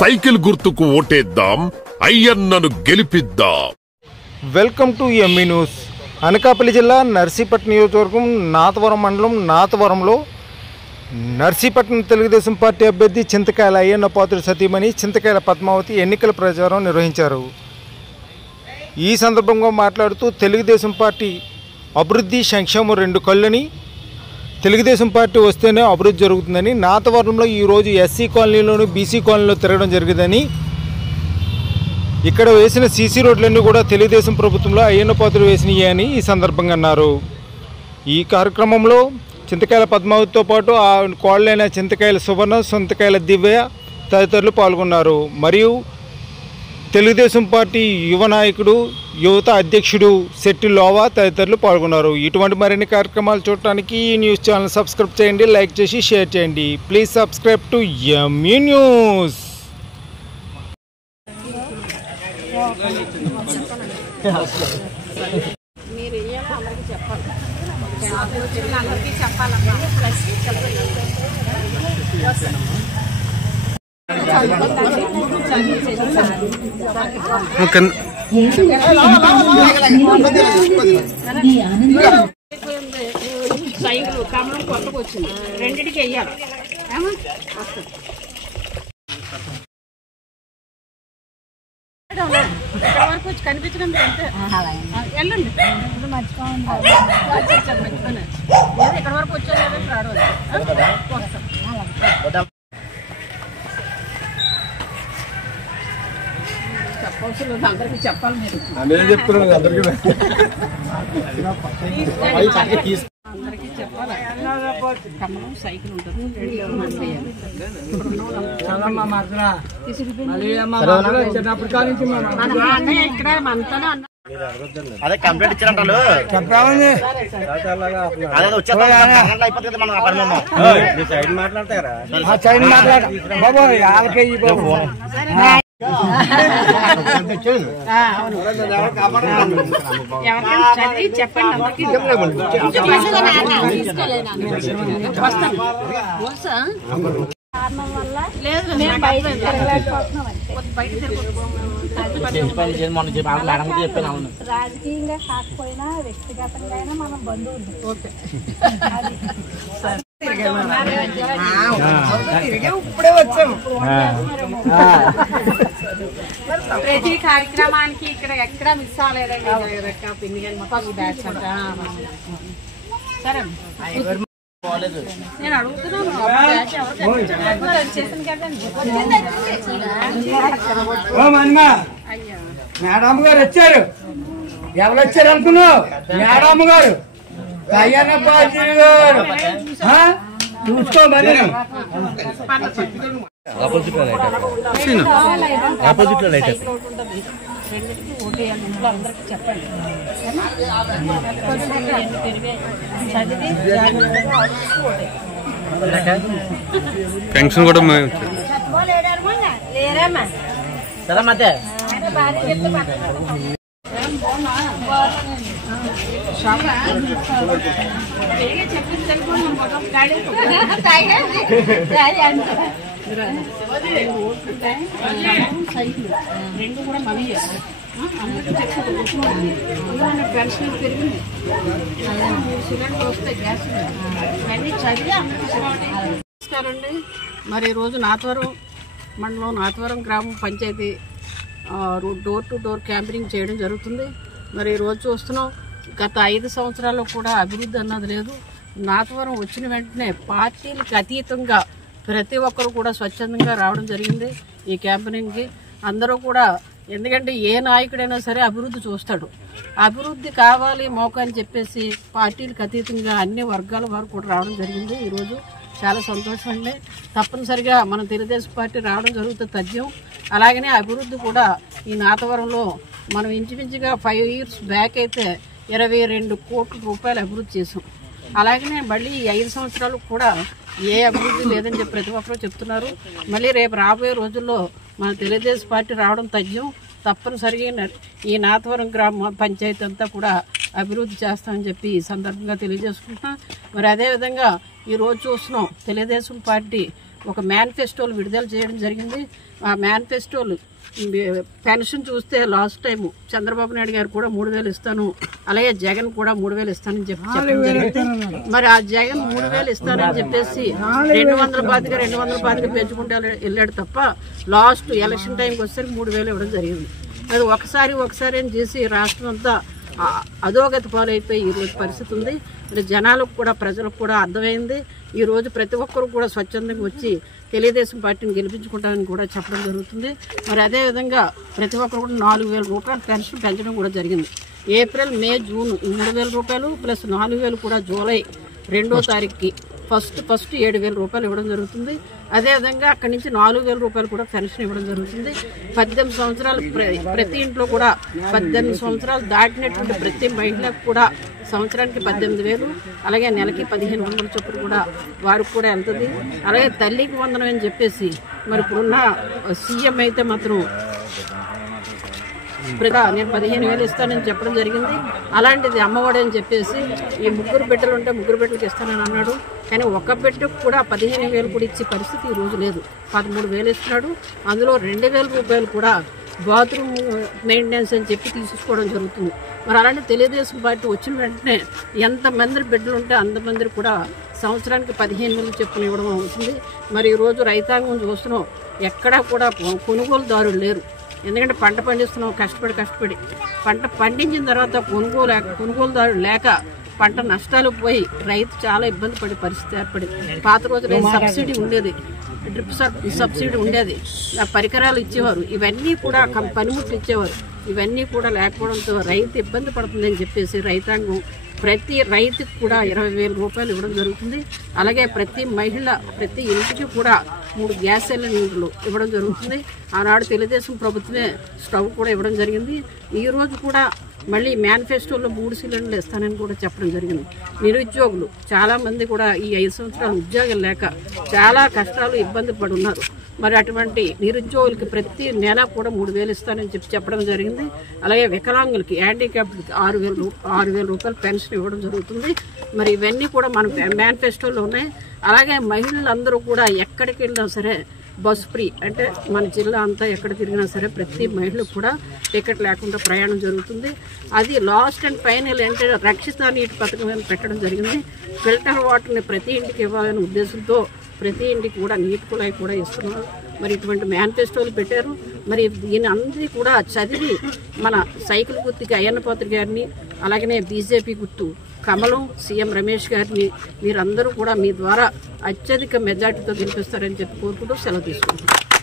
Cycle గుర్తుకు ఓటేద్దాం, అయ్యన్నను గెలిపిద్దాం. Welcome to ME news. Anakapalli జిల్లా నర్సీపట్నం నియోజకవర్గం నాతవరం మండలం నాతవరంలో నర్సీపట్నం తెలుగుదేశం పార్టీ అభ్యర్థి చింతకాయల అయ్యన్న పాత్రుడి సతీమణి చింతకాయల పద్మావతి ఎన్నికల ప్రచారం నిర్వహించారు. ఈ సందర్భంగా మాట్లాడుతూ తెలుగుదేశం పార్టీ అభివృద్ధి సంక్షేమం రెండు కళ్ళని, తెలుగుదేశం పార్టీ వస్తేనే అభివృద్ధి జరుగుతుందని, నాతవరంలో ఈరోజు ఎస్సీ కాలనీలోను బీసీ కాలనీలో తిరగడం జరిగిందని, ఇక్కడ వేసిన సీసీ రోడ్లన్నీ కూడా తెలుగుదేశం ప్రభుత్వంలో అయ్యన్న పాత్రుడు వేసినవి అని ఈ సందర్భంగా అన్నారు. ఈ కార్యక్రమంలో చింతకాయల పద్మావతితో పాటు ఆ కోళ్ళైన చింతకాయల సువర్ణ, చింతకాయల దివ్య తదితరులు పాల్గొన్నారు. మరియు తెలుగుదేశం పార్టీ యువ నాయకుడు, యువత అధ్యక్షుడు శెట్టి లోవా తదితరులు పాల్గొన్నారు. ఇటువంటి మరిన్ని కార్యక్రమాలు చూడటానికి ఈ న్యూస్ ఛానల్ సబ్స్క్రైబ్ చేయండి, లైక్ చేసి షేర్ చేయండి. Please subscribe to ME news. Cycle కమలం కొత్తకు వచ్చింది, రెండింటికి వెయ్యాలి. ఇక్కడ వరకు వచ్చి కనిపించడం అంతే. వెళ్ళండి, ఇక్కడ వరకు వచ్చారు చెప్పవలసిన అందరికి చెప్పాలి. మీరు అందరికీ చెప్పాలి. కమలం సైకిల్ ఉంటుంది, ఇక్కడ మనతోనే అదే కంప్లీట్ ఇచ్చారంటే మాట్లాడతారా చదివి చెప్పండి. రాజకీయంగా కాకపోయినా వ్యక్తిగతంగా అయినా మనం బంధువులు. ఇప్పుడే వచ్చాము. ప్రతి కార్యక్రమానికి ఇక్కడ ఎక్కడ మిస్ అవ్వలేదండి. సరే, నేను అడుగుతున్నాను. మేడమ్ గారు వచ్చారు. ఎవరు వచ్చారు అనుకున్నావు? మేడమ్ గారు, అయ్యన్న పాత్రుడు గారు. చూసుకోమని ఆపోజిట్ లో లైట్ రెండింటికి ఓటేయాలి. ఇంట్లో అందరికి చెప్పండి. పెన్షన్ కూడా చెప్పింది తెలుగు సైకిల్ రెండు కూడా మనీ అందరికీ చెప్పారు. పెన్షన్ పెరిగింది, సిలిండర్ వస్తే గ్యాస్ ఇవన్నీ చదివి అందరికీ. నమస్కారం అండి. మరి ఈరోజు నాతవరం మండలం నాతవరం గ్రామ పంచాయతీ డోర్ టు డోర్ క్యాంపెయినింగ్ చేయడం జరుగుతుంది. మరి ఈరోజు చూస్తున్నాం, గత 5 సంవత్సరాల్లో కూడా అభివృద్ధి అన్నది లేదు. నాతవరం వచ్చిన వెంటనే పార్టీలకు అతీతంగా ప్రతి ఒక్కరు కూడా స్వచ్ఛందంగా రావడం జరిగింది ఈ క్యాంపెయినింగ్కి. అందరూ కూడా, ఎందుకంటే ఏ నాయకుడైనా సరే అభివృద్ధి చూస్తాడు. అభివృద్ధి కావాలి మోక అని చెప్పేసి పార్టీలకు అతీతంగా అన్ని వర్గాల వారు కూడా రావడం జరిగింది. ఈరోజు చాలా సంతోషం అండి. తప్పనిసరిగా మన తెలుగుదేశం పార్టీ రావడం జరుగుతుంది తథ్యం. అలాగనే అభివృద్ధి కూడా ఈ నాతవరంలో మనం ఇంచుమించుగా 5 years బ్యాక్ అయితే 22 కోట్ల రూపాయలు అభివృద్ధి చేసాం. అలాగనే మళ్ళీ ఈ 5 సంవత్సరాలు కూడా ఏ అభివృద్ధి లేదని చెప్పి ప్రతి ఒక్కరూ చెప్తున్నారు. మళ్ళీ రేపు రాబోయే రోజుల్లో మన తెలుగుదేశం పార్టీ రావడం తథ్యం. తప్పనిసరిగా ఈ నాతవరం గ్రామ పంచాయతీ అంతా కూడా అభివృద్ధి చేస్తామని చెప్పి ఈ సందర్భంగా తెలియజేసుకుంటున్నాం. మరి అదేవిధంగా ఈరోజు చూస్తున్నాం, తెలుగుదేశం పార్టీ ఒక మేనిఫెస్టోలు విడుదల చేయడం జరిగింది. ఆ మేనిఫెస్టోలు పెన్షన్ చూస్తే లాస్ట్ టైం చంద్రబాబు నాయుడు గారు కూడా 3,000 ఇస్తాను, అలాగే జగన్ కూడా 3,000 ఇస్తానని చెప్పడం జరిగింది. మరి ఆ జగన్ 3,000 ఇస్తానని చెప్పేసి 225 పెంచుకుంటే వెళ్ళాడు తప్ప లాస్ట్ ఎలక్షన్ టైంకి వచ్చేసరికి 3,000 ఇవ్వడం జరిగింది. అది ఒకసారి అని చేసి రాష్ట్రం అంతా అధోగతి పాలైపోయి ఈరోజు పరిస్థితి ఉంది. మరి జనాలకు కూడా ప్రజలకు కూడా అర్థమైంది. ఈరోజు ప్రతి ఒక్కరు కూడా స్వచ్ఛందంగా వచ్చి తెలుగుదేశం పార్టీని గెలిపించుకుంటామని కూడా చెప్పడం జరుగుతుంది. మరి అదేవిధంగా ప్రతి ఒక్కరు కూడా 4,000 రూపాయలు పెన్షన్ పెంచడం కూడా జరిగింది. ఏప్రిల్, మే, జూన్ 3,000 రూపాయలు ప్లస్ 4,000 కూడా జూలై 2వ తారీఖుకి ఫస్ట్ 7,000 రూపాయలు ఇవ్వడం జరుగుతుంది. అదేవిధంగా అక్కడి నుంచి 4,000 రూపాయలు కూడా పెన్షన్ ఇవ్వడం జరుగుతుంది. 18 సంవత్సరాలు ప్రతి ఇంట్లో కూడా 18 సంవత్సరాలు దాటినటువంటి ప్రతి మహిళకు కూడా సంవత్సరానికి 18,000, అలాగే నెలకి 1,500 చొప్పున కూడా వారికి కూడా వెళ్తుంది. అలాగే తల్లికి వందనం అని చెప్పేసి మరి ఇప్పుడున్న సీఎం అయితే మాత్రం నేను 15,000 ఇస్తానని చెప్పడం జరిగింది. అలాంటిది అమ్మఒడి అని చెప్పేసి ఈ 3 బిడ్డలు ఉంటే 3 బిడ్డలకు ఇస్తానని అన్నాడు. కానీ ఒక బిడ్డకు కూడా 15,000 కూడా ఇచ్చే పరిస్థితి ఈ రోజు లేదు. 13,000 ఇస్తున్నాడు. అందులో 2,000 రూపాయలు కూడా బాత్రూమ్ మెయింటెనెన్స్ అని చెప్పి తీసుకోవడం జరుగుతుంది. మరి అలాంటి తెలుగుదేశం పార్టీ వచ్చిన వెంటనే ఎంతమంది బిడ్డలు ఉంటే అంతమంది కూడా సంవత్సరానికి 15,000 చెప్పులు ఇవ్వడం అవుతుంది. మరి ఈరోజు రైతాంగం చూస్తున్నాం, ఎక్కడా కూడా కొనుగోలుదారులు లేరు. ఎందుకంటే పంట పండిస్తున్నాం కష్టపడి పంట పండించిన తర్వాత కొనుగోలుదారులు లేక పంట నష్టాలు పోయి రైతు చాలా ఇబ్బంది పడే పరిస్థితి ఏర్పడింది. పాత రోజుల్లో సబ్సిడీ ఉండేది, డ్రిప్ సబ్సిడీ ఉండేది, పరికరాలు ఇచ్చేవారు, ఇవన్నీ కూడా పనిముట్లు ఇచ్చేవారు. ఇవన్నీ కూడా లేకపోవడంతో రైతు ఇబ్బంది పడుతుందని చెప్పేసి రైతాంగం ప్రతి రైతుకు కూడా 20,000 రూపాయలు ఇవ్వడం జరుగుతుంది. అలాగే ప్రతి మహిళ ప్రతి ఇంటికి కూడా 3 గ్యాస్ సిలిండర్లు ఇవ్వడం జరుగుతుంది. ఆనాడు తెలుగుదేశం ప్రభుత్వమే స్టవ్ కూడా ఇవ్వడం జరిగింది. ఈరోజు కూడా మళ్ళీ మేనిఫెస్టోలో 3 సిలిండర్లు ఇస్తానని కూడా చెప్పడం జరిగింది. నిరుద్యోగులు చాలామంది కూడా ఈ 5 సంవత్సరాలు ఉద్యోగం లేక చాలా కష్టాలు ఇబ్బంది పడి ఉన్నారు. మరి అటువంటి నిరుద్యోగులకి ప్రతి నెల కూడా 3,000 ఇస్తానని చెప్పడం జరిగింది. అలాగే వికలాంగులకి హ్యాండిక్యాప్డ్కి 6,000 రూపాయలు పెన్షన్ ఇవ్వడం జరుగుతుంది. మరి ఇవన్నీ కూడా మన మేనిఫెస్టోలో ఉన్నాయి. అలాగే మహిళలందరూ కూడా ఎక్కడికి వెళ్ళినా సరే బస్ ఫ్రీ, అంటే మన జిల్లా అంతా ఎక్కడ తిరిగినా సరే ప్రతి మహిళకు కూడా టికెట్ లేకుండా ప్రయాణం జరుగుతుంది. అది లాస్ట్ అండ్ ఫైనల్ అంటే రక్షిత నీటి పథకం పెట్టడం జరిగింది. ఫిల్టర్ వాటర్ని ప్రతి ఇంటికి ఇవ్వాలనే ఉద్దేశంతో ప్రతి ఇంటికి కూడా నీటి కుళాయి కూడా ఇస్తున్నారు. మరి ఇటువంటి మేనిఫెస్టోలు పెట్టారు. మరి దీని అందరినీ కూడా చదివి మన సైకిల్ గుర్తుకి అయ్యన్న పాత్ర గారిని, అలాగనే బీజేపీ గుర్తు కమలం సీఎం రమేష్ గారిని మీరందరూ కూడా మీ ద్వారా అత్యధిక మెజార్టీతో గెలిపిస్తారని చెప్పి కోరుకుంటూ సెలవు తీసుకుంటున్నాను.